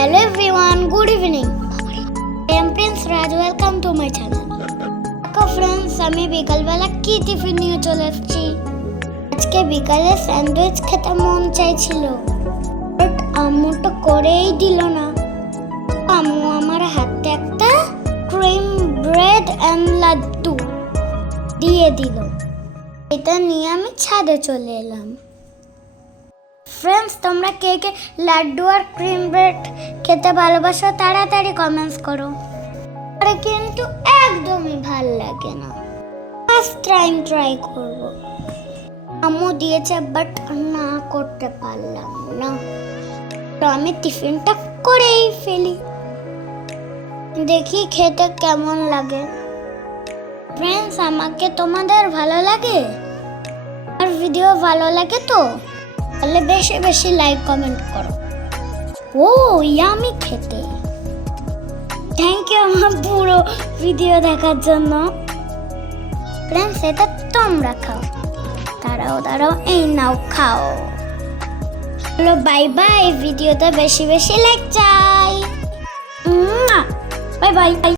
Hello everyone, good evening. I am Prince Raj. Welcome to my channel. Friends, আমি বিকালবেলা কি tiffin নিয়ে চলে এসেছি। আজকে বিকালে স্যান্ডউইচ খেতে মন চাইছিল, বাট আম্মু তো করেই দিল না। আম্মু আমার হাতে একটা ক্রিম ব্রেড এন্ড লাড্ডু দিয়ে দিল। এটা নিয়ে আমি ছাদে চলে এলাম। ফ্রেন্ডস, তোমরা কে কে লাড্ডু আর ক্রিম ব্রেড খেতে ভালোবাসো তাড়াতাড়ি কমেন্টস করো। আরে কিন্তু একদমই ভাল লাগে না, ফার্স্ট টাইম ট্রাই করব। আম্মু দিয়েছে বাট না করতে পারলাম না, তো আমি টিফিনটা করেই ফেলি, দেখি খেতে কেমন লাগে। ফ্রেন্ডস, আমাকে তোমাদের ভালো লাগে আর ভিডিও ভালো লাগে তো তাহলে বেশি বেশি লাইক কমেন্ট করো। ও ইয়ামি খেতে। থ্যাংক ইউ আমার পুরো ভিডিও দেখার জন্য। ফ্রেন্ডস, এটা তোমরা খাও। দাঁড়াও এই নাও খাও। Hello, bye bye. ভিডিওতে বেশি বেশি লাইক চাই। Bye bye.